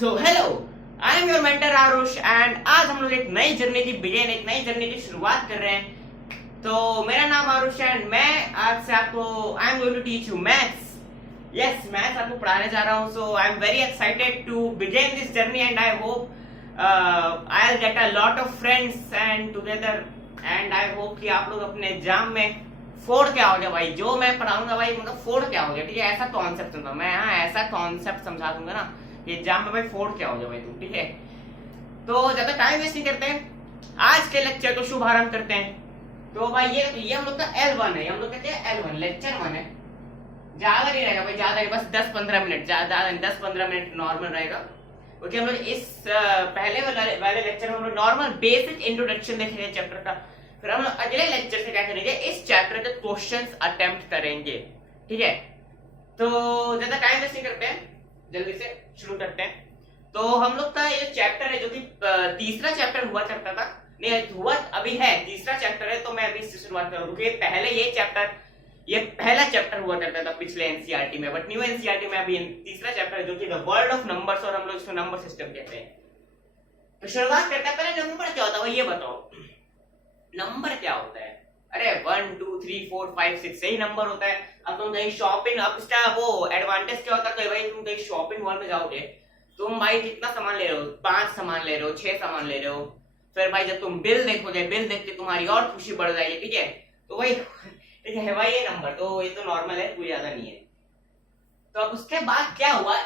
So hello, I am your mentor Aarush and आज हम लोग एक नई जर्नी की बिगिन एक नई जर्नी की शुरुआत कर रहे हैं। तो मेरा नाम आरुष है एंड मैं आज से आपको I am going to teach you maths. Yes, maths आपको पढ़ाने जा रहा हूँ। So I am very excited to begin this journey and I hope I will get a lot of friends and together and I hope कि आप लोग अपने exam में फोड़ क्या हो गया भाई। जो मैं पढ़ाऊंगा भाई मतलब फोड़ क्या हो गया, ठीक है। ऐसा कॉन्सेप्ट समझा मैं, हाँ ऐसा कॉन्सेप्ट समझा दूंगा ना एग्जाम में भाई फोड़ क्या हो जाए भाई तुम, ठीक है। तो ज्यादा टाइम वेस्ट नहीं करते हैं, आज के लेक्चर को शुभारंभ करते हैं। तो भाई ये हम लोग का L1 है, हम लोग कहते हैं L1 लेक्चर 1 है। ज्यादा नहीं रहेगा भाई, ज्यादा नहीं, बस 10-15 मिनट, ज्यादा 10-15 मिनट नॉर्मल रहेगा। क्योंकि हम लोग इस पहले वाले लेक्चर में हम लोग नॉर्मल बेसिक इंट्रोडक्शन देखेंगे चैप्टर का। फिर हम लोग अगले लेक्चर से क्या करेंगे, इस चैप्टर के क्वेश्चंस अटेम्प्ट करेंगे, ठीक है। तो ज्यादा टाइम वेस्ट नहीं करते हैं, जल्दी से शुरू करते हैं। तो हम लोग का ये चैप्टर है जो कि तीसरा चैप्टर हुआ करता था, नहीं हुआ अभी है, तीसरा चैप्टर है। तो मैं अभी इससे शुरुआत करूँ क्योंकि पहले ये पहला चैप्टर हुआ करता था पिछले एनसीईआरटी में, बट न्यू एनसीईआरटी में अभी तीसरा चैप्टर है जो कि द वर्ल्ड ऑफ नंबर्स, और हम लोग इसको नंबर सिस्टम कहते हैं। तो शुरुआत करते हैं, पहले नंबर क्या होता है ये बताओ। नंबर क्या होता है? अरे 1 2 3 4 5 6 सही नंबर होता है। अब तुम कहीं शॉपिंग, अब इसका वो एडवांटेज क्या होता है भाई, तुम कहीं शॉपिंग मॉल में जाओगे, तुम भाई कितना सामान ले रहे हो, 5 सामान ले रहे हो, 6 सामान ले रहे हो। फिर भाई जब तुम बिल देखोगे, बिल देख के तुम्हारी और खुशी बढ़ जाएगी, ठीक है। तो भाई ठीक है भाई, ये नंबर तो ये तो नॉर्मल है, कोई ज्यादा नहीं है। तो अब उसके बाद क्या हुआ,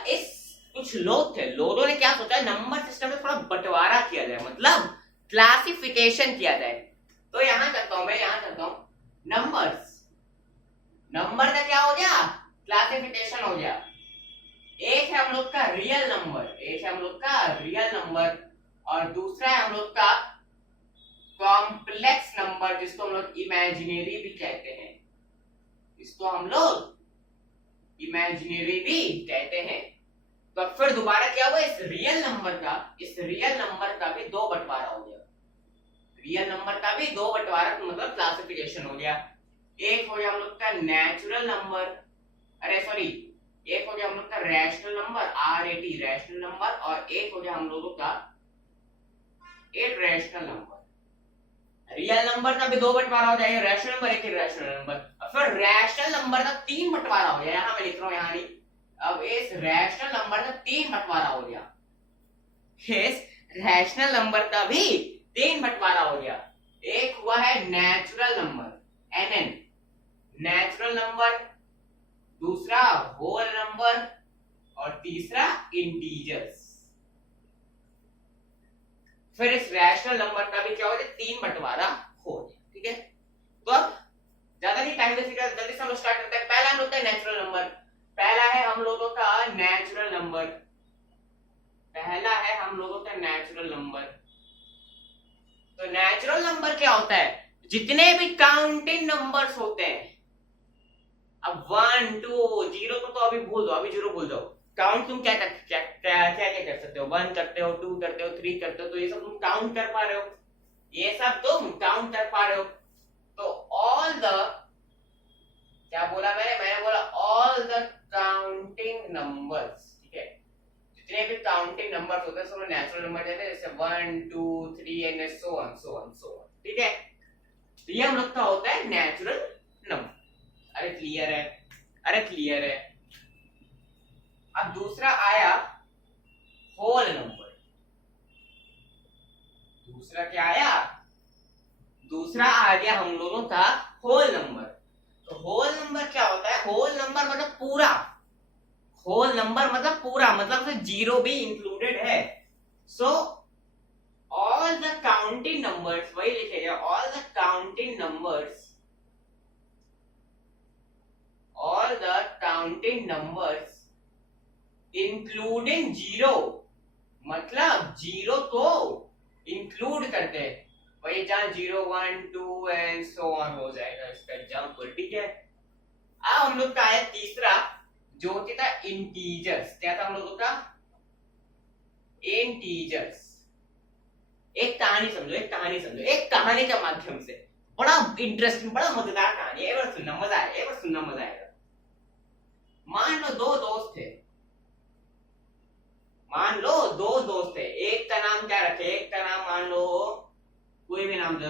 कुछ लोग थे, लोगों ने क्या सोचा, नंबर सिस्टम में थोड़ा बंटवारा किया जाए, मतलब क्लासिफिकेशन किया जाए। तो यहां करता हूं मैं, यहां करता हूं नंबर्स, नंबर का क्या हो गया, क्लासिफिकेशन हो गया। एक है हम लोग का रियल नंबर, एक है हम लोग का रियल नंबर, और दूसरा है हम लोग का कॉम्प्लेक्स नंबर, जिसको हम लोग इमेजिनरी भी कहते हैं, इसको हम लोग इमेजिनरी भी कहते हैं। तो फिर दोबारा क्या हुआ, इस रियल नंबर का भी दो बंटवारा हो गया, रियल नंबर का भी दो बंटवारा, मतलब क्लासिफिकेशन हो गया। एक हो गया हम लोग का नेचुरल नंबर, अरे सॉरी, एक हो गया हम लोग का rational number, RAT rational number, और एक हो गया हम लोगों का इरैशनल नंबर। रियल नंबर का भी दो बंटवारा हो जाएगा, रैशनल नंबर एक इरैशनल नंबर। फिर रैशनल नंबर का 3 बंटवारा हो गया, यहां मैं लिख रहा हूं, यहां नहीं, अब इस रैशनल नंबर का 3 बंटवारा हो गया, इस रैशनल नंबर का भी 3 बंटवारा हो गया। एक हुआ है natural number, NN natural number, दूसरा होल नंबर, और तीसरा इंटीजर्स। फिर इस रैशनल नंबर का भी क्या हो गया, 3 बंटवारा हो गया, ठीक है। तो अब ज्यादा नहीं टाइम वेस्ट करते, जल्दी से हम लोग स्टार्ट करते हैं। पहला हम लोग का नेचुरल नंबर, पहला है हम लोगों का नेचुरल नंबर, पहला है हम लोगों का नेचुरल नंबर। तो नेचुरल नंबर क्या होता है, जितने भी काउंटिंग नंबर्स होते हैं, अब 1 2 0 तो अभी भूल दो, अभी 0 भूल जाओ। काउंट तुम क्या कर सकते हो, 1 करते हो, 2 करते हो, 3 करते हो, तो ये सब तुम काउंट कर पा रहे हो, ये सब तुम काउंट कर पा रहे हो। तो ऑल द, क्या बोला मैंने बोला ऑल द काउंटिंग नंबर्स, ठीक है। जितने भी काउंटिंग नंबर्स होते हैं सब नेचुरल नंबर कहते हैं, जैसे 1 2 3 एंड सो ऑन, ठीक है। तो ये हम लोग का होता है नेचुरल नंबर। अरे क्लियर है। अब दूसरा आया होल नंबर, दूसरा क्या आया, दूसरा आ गया हम लोगों का होल नंबर। तो होल नंबर क्या होता है, होल नंबर मतलब पूरा, होल नंबर मतलब पूरा, मतलब उसमें 0 भी इंक्लूडेड है। So all the counting numbers, वही लिखेगा, all the counting numbers, all the counting numbers including 0, मतलब 0 तो इंक्लूड करते हैं, वही जहां 0 1 2 एंड सो ऑन हो जाएगा इसका एग्जांपल, ठीक है। अब हम लोग का आया तीसरा, जो कि था इंटीजर्स। क्या था हम लोगों का, इंटीजर्स। एक कहानी समझो, एक कहानी के माध्यम से, बड़ा इंटरेस्टिंग, बड़ा मजेदार कहानी है, एक बार सुनना मजा आएगा। मान लो दो दोस्त थे, मान लो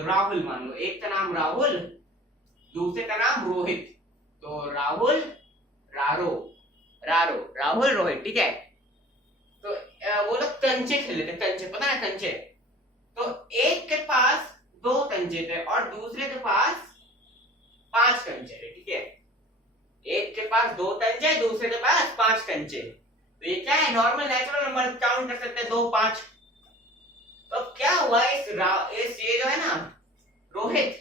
राहुल मान लो, एक का नाम राहुल, दूसरे का नाम रोहित, तो राहुल रारो, रारो राहुल रोहित, ठीक है। तो वो लोग कंचे खेल रहे थे, कंचे पता है कंचे। तो एक के पास 2 कंचे थे और दूसरे के पास 5 कंचे थे, ठीक है। एक के पास 2 कंचे, दूसरे के पास 5 कंचे। तो ये क्या है, नॉर्मल नेचुरल नंबर काउंट कर सकते हैं 2 5। तो क्या हुआ, इस ये जो है ना रोहित,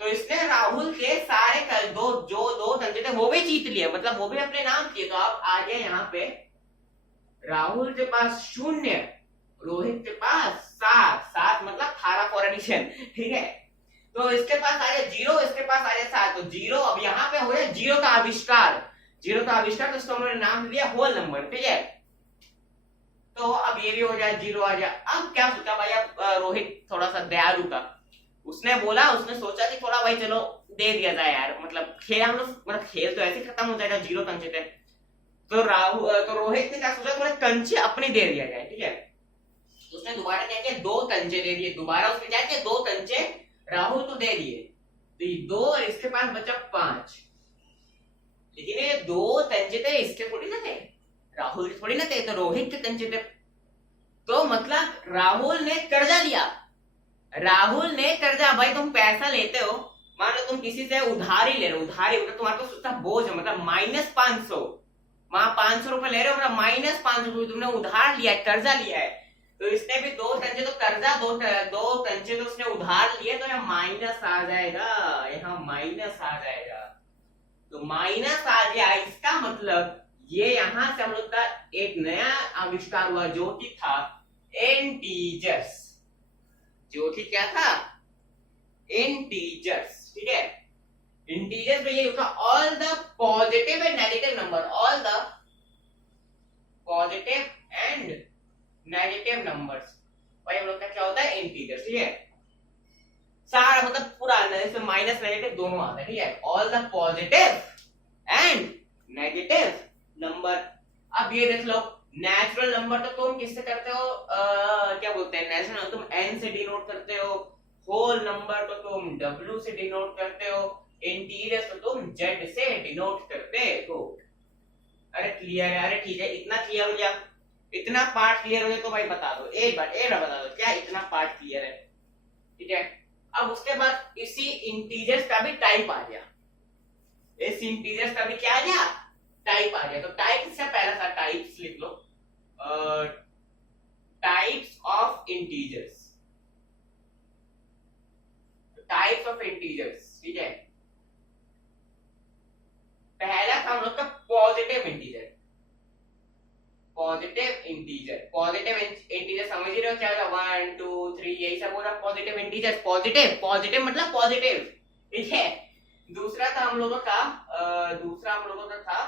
तो इसने राहुल के सारे दो कंचे थे वो भी जीत लिए, मतलब वो भी अपने नाम किए। तो आप आगे यहाँ पे राहुल के पास 0, रोहित के पास 7 मतलब 18 फॉर एडिशन, ठीक है। तो इसके पास आ गया 0, इसके पास आ गया 7, तो 0 अब यहाँ पे हो गया 0 का आविष्कार, 0 का आविष्कार, तो इसको हमने नाम दिया होल नंबर, ठीक है। तो अब ये भी हो जाए 0 आ जाए। अब क्या सोचा भाई, अब रोहित थोड़ा सा दयालु था, उसने बोला, उसने सोचा कि थोड़ा भाई चलो दे दिया जाए यार, मतलब खेल हम लोग, मतलब खेल तो ऐसे खत्म हो जाएगा, 0 कंचे थे। तो रोहित ने क्या सोचा, थोड़े कंचे अपने दे दिया जाए, ठीक है। तो उसने दोबारा क्या किया, 2 कंचे दे दिए, दोबारा उसने क्या किया, 2 कंचे राहुल को दे दिए, तो ये 2 और इसके पास बचा 5। लेकिन ये 2 कंचे थे, इसके थोड़ी ना थे, राहुल के थोड़ी ना थे, तो रोहित के कंचे थे। तो मतलब राहुल ने कर्जा लिया, राहुल ने कर्जा, भाई तुम पैसा लेते हो, मान लो तुम किसी से उधारी ले रहे हो, उधारी मतलब तुम्हारे पास उसका बोझ है, मतलब -500, वहां 500 रुपए ले रहे हो, मतलब -500 तुमने उधार लिया है, कर्जा लिया है। तो इसने भी 2 कंचे तो कर्जा, 2 कंचे तो उसने उधार लिए, तो यहाँ माइनस आ जाएगा, यहाँ माइनस आ जाएगा, तो माइनस आ गया। इसका मतलब ये यहां से हम लोग का एक नया आविष्कार हुआ जो कि था इंटीजर्स, जो कि क्या था, इंटीजर्स, ठीक है। इंटीजर्स में ये होगा all the positive and negative number, all the positive and negative numbers, भाई हम लोग का क्या होता है, इंटीजर्स, ठीक है। सारा मतलब पूरा, इसमें माइनस नेगेटिव दोनों आता है, ठीक है। All the positive and negative number. अब ये देख लो, नेचुरल नंबर तो तुम किससे करते हो, क्या बोलते हैं, नेचुरल नंबर तुम n से डिनोट करते हो, होल नंबर तो तुम w से डिनोट करते हो, इंटीजर्स तो तुम z से डिनोट करते हो। अरे क्लियर है, अरे ठीक है, इतना क्लियर हो गया, इतना पार्ट क्लियर हो गया तो भाई बता दो, एक बार बता दो क्या इतना पार्ट क्लियर है, ठीक है। अब उसके बाद इसी इंटीजर्स का भी टाइप आ गया, इस इंटीजर्स का भी क्या आ गया, टाइप आ गया। तो टाइप से पहला सा टाइप्स लिख लो, types of integers, types of integers, ठीक है। पहला था हम लोग का positive integer, positive integer, positive integer समझ ही रहे हो क्या होगा, 1 2 3 यही सब होगा पॉजिटिव इंटीजर, पॉजिटिव, पॉजिटिव मतलब पॉजिटिव, ठीक है। दूसरा था हम लोगों का था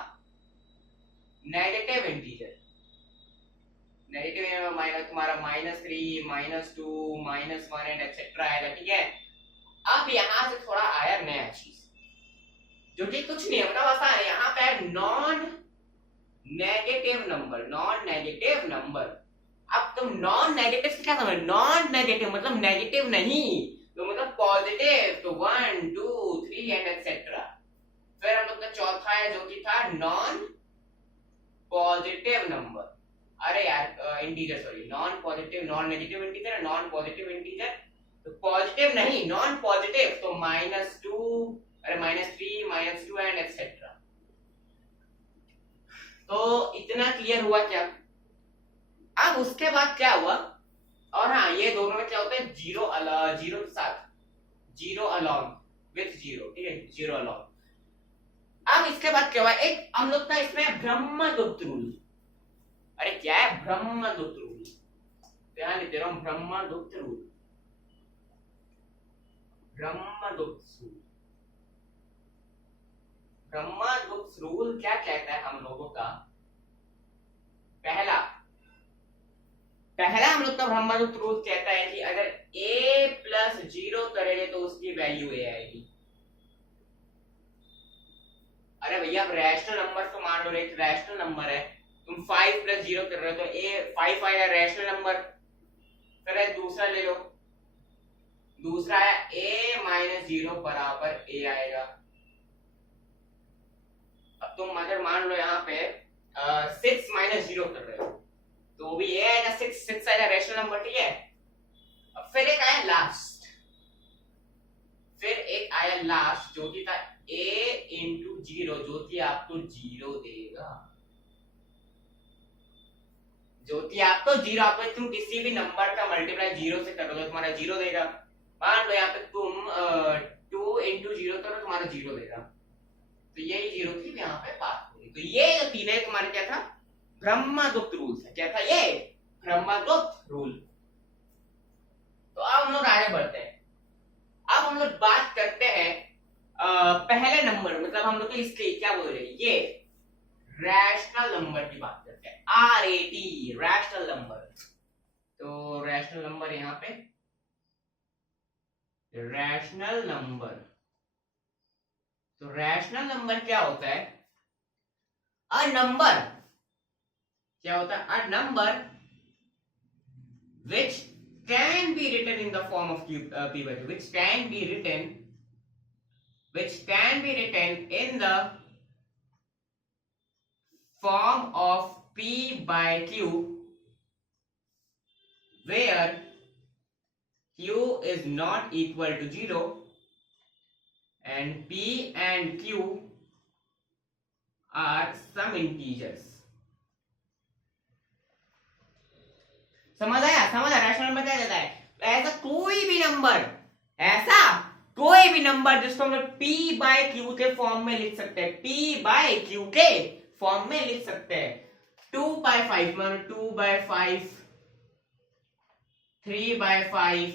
नेगेटिव इंटीजर, नेगेटिव में तुम्हारा -3 -2 -1 एंड एक्सेट्रा आएगा, ठीक है। अब यहां से थोड़ा आया नया चीज जो कि कुछ नहीं है, मतलब ऐसा है, यहाँ पे non negative number, non negative number. अब तुम नॉन नेगेटिव से क्या समझ, नॉन नेगेटिव मतलब नेगेटिव नहीं, तो मतलब पॉजिटिव, तो 1 2 3 एंड एक्सेट्रा। फिर हम लोग का चौथा है जो कि था नॉन पॉजिटिव नंबर, अरे यार integer, sorry, non positive, non negative integer, non positive integer, तो पॉजिटिव नहीं नॉन पॉजिटिव, तो -2, अरे -3 -2 एंड एक्सेट्रा। तो इतना क्लियर हुआ क्या। अब उसके बाद क्या हुआ, और हाँ ये दोनों में क्या होता है, जीरो के साथ, जीरो अलॉन्ग विथ जीरो, ठीक है, जीरो अलॉन्ग। अब इसके बाद क्या हुआ, एक हम लोग का इसमें ब्रह्मगुप्त रूल, अरे क्या है ब्रह्मगुप्त रूल, ध्यान लिख दे रहा हूं, Brahmagupta rule, Brahmagupta rule, Brahmagupta rule क्या कहता है हम लोगों का, पहला हम लोग का ब्रह्मगुप्त रूल कहता है कि अगर a + 0 करेंगे तो उसकी वैल्यू a आएगी। अरे भैया अब रैशनल नंबर तो मान लो एक रैशनल नंबर है, तुम 5 + 0 कर रहे हो तो a 5 आएगा रैशनल नंबर। फिर दूसरा ले लो, दूसरा है a माइनस 0 बराबर a आएगा। अब तुम अगर मान लो यहाँ पे 6 माइनस 0 कर रहे हो तो भी a आएगा, 6 आएगा रैशनल नंबर, ठीक है। अब फिर एक आया लास्ट, जो कि था a इंटू 0, जो कि आपको 0 देगा। आपको तुम किसी भी नंबर का मल्टीप्लाई 0 से करोगे तुम्हारा 0 देगा। मान लो यहाँ पे तुम 2 इंटू 0 करो, तुम्हारा 0 देगा। तो यही 0 की यहाँ पे बात होगी। तो ये जो तीन है तुम्हारे क्या था, ब्रह्मगुप्त रूल है। क्या था ये, ब्रह्मगुप्त रूल। तो अब हम लोग आगे बढ़ते हैं। अब हम लोग बात करते हैं पहले नंबर, मतलब हम लोग इसके क्या बोल रहे हैं, ये रैशनल नंबर की बात करते हैं। RAT rational number. तो रैशनल नंबर यहाँ पे रैशनल नंबर। तो रैशनल नंबर क्या होता है, अ नंबर क्या होता है, a number which can be written in the form of p by q, which can be written in the form of p by q where q is not equal to 0 and p and q are some integers। समझ आया rational number क्या कहता है, ऐसा कोई भी number जिसको हम लोग p बाय q के फॉर्म में लिख सकते हैं, p बाय q के फॉर्म में लिख सकते हैं। 2 बाय 5 मतलब 2 by 5, 3 by 5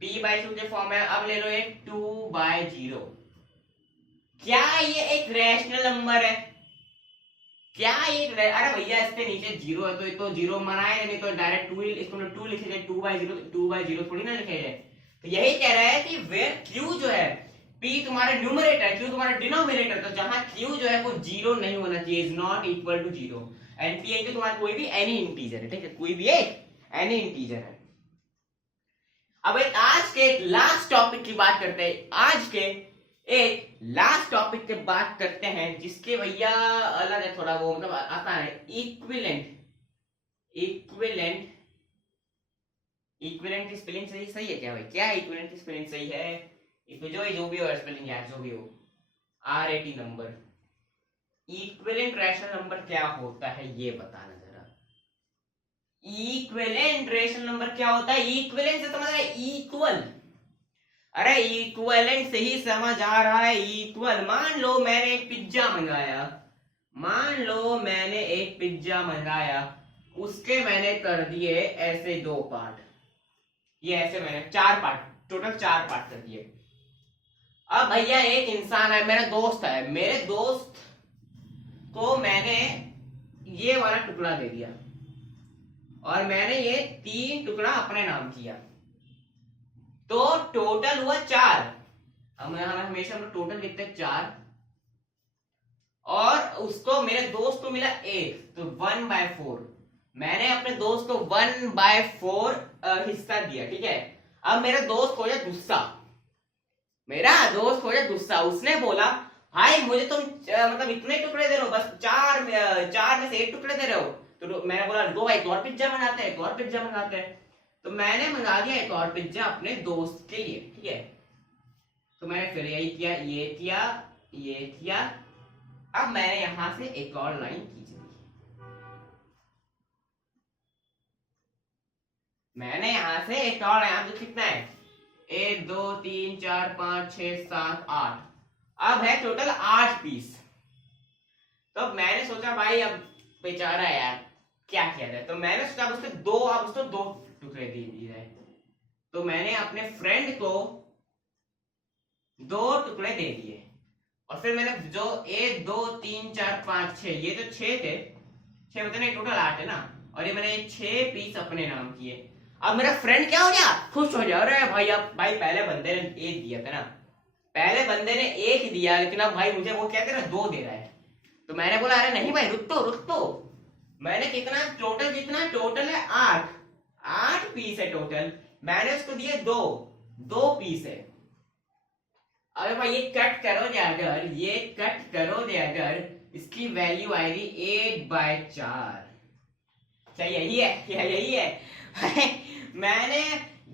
p by q के फॉर्म है। अब ले लो ये 2 बाय 0। क्या ये एक रैशनल नंबर है, क्या ये, अरे भैया इसके नीचे 0 है तो ये तो 0 मनाए, नहीं तो डायरेक्ट 2 इसको 2 लिखे जाए, 2 बाय 0 थोड़ी ना लिखे जाए। तो यही कह रहा है कि वेयर q जो है, p तुम्हारा न्यूमरेटर है, q तुम्हारा डिनोमिनेटर, तो जहां q जो है वो 0 नहीं होना चाहिए, is not equal to 0 and p है तुम्हारा कोई भी एनी इंटीजर है, ठीक है, कोई भी एक एनी इंटीजर है। अब आज के एक लास्ट टॉपिक की बात करते हैं, बात करते हैं जिसके भैया अलग है थोड़ा, वो मतलब आता है इक्विवेलेंट की स्पेलिंग सही है क्या भाई, क्या इक्विवेलेंट की स्पेलिंग सही है, जो भी हो स्पेलिंग यार, जो भी हो। RAT number, equivalent rational number क्या होता है ये बताना जरा। इक्विवेलेंट रैशनल नंबर क्या होता है, इक्विवेलेंट से समझ रहा है, इक्वल, अरे इक्विवेलेंट से ही समझ आ रहा है, इक्वल। मान लो मैंने एक पिज्जा मंगाया, उसके मैंने कर दिए ऐसे 2 पार्ट, ये ऐसे मैंने 4 पार्ट, टोटल 4 पार्ट कर दिए। अब भैया एक इंसान है, मेरा दोस्त है, मेरे दोस्त को मैंने ये वाला टुकड़ा दे दिया और मैंने ये 3 टुकड़ा अपने नाम किया, तो टोटल हुआ 4। हम हमेशा हम टोटल लिखते हैं 4, और उसको मेरे दोस्त को मिला 1, तो 1/4। मैंने अपने दोस्त को 1/4 हिस्सा दिया, ठीक है। अब मेरा दोस्त हो जाए गुस्सा, उसने बोला भाई मुझे तुम मतलब इतने टुकड़े दे रहे हो, बस 4 में से 1 टुकड़े दे रहे हो। तो मैंने बोला दो भाई, एक और पिज्जा मंगाते हैं। तो मैंने मंगा दिया एक और पिज्जा अपने दोस्त के लिए, ठीक है। तो मैंने फिर यही किया, ये किया। अब मैंने यहां से एक और लाइन खींच दी, मैंने यहां से एक और, यहां तो कितना है, 1 2 3 4 5 6 7 8, अब है टोटल 8 पीस। तो मैंने सोचा भाई अब बेचारा यार क्या किया जाए, तो मैंने सोचा अब उसको 2 टुकड़े दे दिए जाए। तो मैंने अपने फ्रेंड को 2 टुकड़े दे दिए, और फिर मैंने जो 1 2 3 4 5 6, ये जो 6 थे, 6 बताने टोटल 8 है ना, और ये मैंने 6 पीस अपने नाम किए। अब मेरा फ्रेंड क्या हो गया, खुश हो जा रहा है भाई, अब भाई पहले बंदे ने 1 दिया था ना, पहले बंदे ने 1 दिया, लेकिन अब भाई मुझे वो कहते ना 2 दे रहा है। तो मैंने बोला अरे नहीं भाई रुक तो, मैंने कितना टोटल है 8 पीस है टोटल, मैंने उसको दिए 2, 2 पीस है। अगर भाई ये कट करोगे अगर, ये कट करोगे अगर, इसकी वैल्यू आएगी 8/4। क्या यही है? क्या यही है? मैंने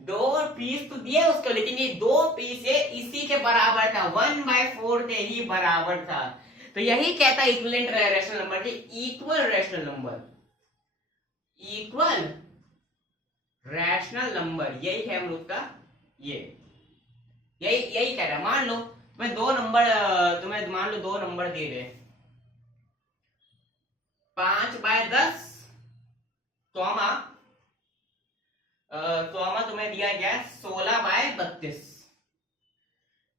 2 पीस तो दिए उसको, लेकिन ये 2 पीस है इसी के बराबर था, 1/4 के ही बराबर था। तो यही कहता है इक्विवेलेंट रैशनल नंबर की equal rational number, equal rational number, यही है हम लोग का, ये यही यही कह रहा है। मान लो तुम्हें 2 नंबर, तुम्हें मान लो 2 नंबर दे रहे, 5/10 तोमा, तोमा तुम्हें दिया गया 16/32।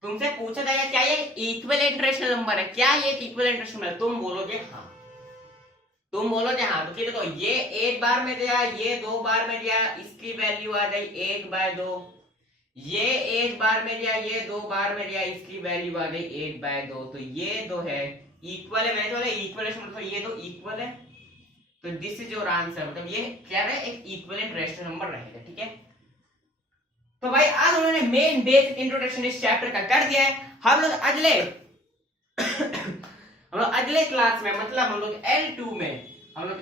तुमसे पूछा जाएगा क्या ये इक्विवेलेंट रैशनल नंबर है, क्या ये इक्विवेलेंट रैशनल नंबर है? तुम बोलोगे हाँ, तुम बोलोगे हाँ। तो देखो ये 1 बार में दिया, ये 2 बार में दिया, इसकी वैल्यू आ गई 1/2। ये 1 बार में दिया, ये 2 बार में दिया, इसकी वैल्यू आ गई 1/2। तो ये 2 है इक्वल है, मैंने बोला इक्वलेशन मतलब ये 2 इक्वल है। तो दिस इज योर आंसर, मतलब ये क्या है, एक इक्विवेलेंट रैशनल नंबर रहेगा। ठीक है, तो भाई आज हम लोगों ने मेन बेसिक इंट्रोडक्शन इस चैप्टर का कर दिया है। हम लोग अगले हम लोग अगले क्लास में, मतलब हम लोग L2 में, हम लोग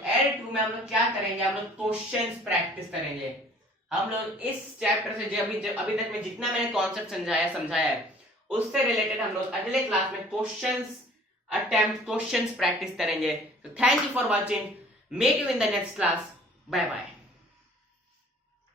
क्या करेंगे, हम लोग क्वेश्चंस प्रैक्टिस करेंगे। हम लोग इस चैप्टर से जो अभी तक में जितना मैंने कॉन्सेप्ट समझाया है उससे रिलेटेड हम लोग अगले क्लास में क्वेश्चंस प्रैक्टिस करेंगे। तो thank you for watching, meet you in the next class, bye bye।